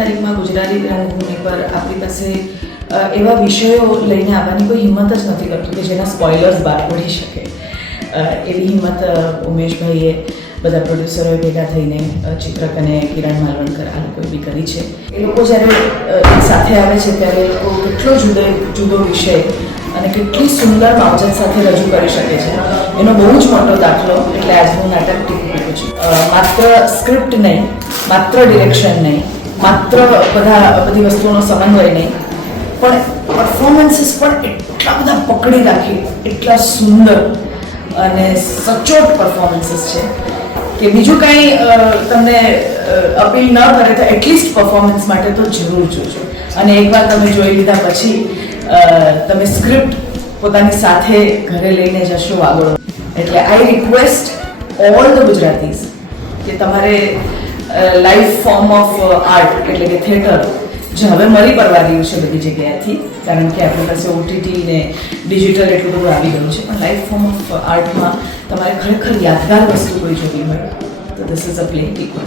તારીખમાં ગુજરાતી રંગભૂમિ પર આપણી પાસે એવા વિષયો લઈને આવવાની કોઈ હિંમત જ નથી કરતું કે જેના સ્પોઇલર્સ બહાર પડી શકે. એવી હિંમત ઉમેશભાઈએ બધા પ્રોડ્યુસરોએ ભેગા થઈને ચિત્રક અને કિરણ માલવણકર આ લોકોએ બી કરી છે. એ લોકો જ્યારે એક સાથે આવે છે ત્યારે એ લોકો કેટલો જુદો વિષય અને કેટલી સુંદર માવજત સાથે રજૂ કરી શકે છે એનો બહુ જ મોટો દાખલો એટલે આજનું નાટક ટીકું છે. માત્ર સ્ક્રિપ્ટ નહીં, માત્ર ડિરેક્શન નહીં, માત્ર બધી વસ્તુઓનો સમન્વય નહીં, પણ પરફોર્મન્સીસ પણ એટલા બધા પકડી રાખી, એટલા સુંદર અને સચોટ પરફોર્મન્સીસ છે કે બીજું કાંઈ તમને અપીલ ન કરે તો એટલીસ્ટ પરફોર્મન્સ માટે તો જરૂર જોજો. અને એકવાર તમે જોઈ લીધા પછી તમે સ્ક્રિપ્ટ પોતાની સાથે ઘરે લઈને જશો આગળ. એટલે I request all the Gujaratis કે તમારે લાઈવ ફોર્મ ઓફ આર્ટ એટલે કે થિયેટર જે હવે મરી પડવા રહ્યું છે બધી જગ્યાએથી, કારણ કે આપણી પાસે ઓટીટી ને ડિજિટલ એટલું બધું આવી ગયું છે, પણ લાઈવ ફોર્મ ઓફ આર્ટમાં તમારે ખરેખર યાદગાર વસ્તુ કોઈ જોવી હોય તો ધીસ ઇઝ અ પ્લે ટીકું.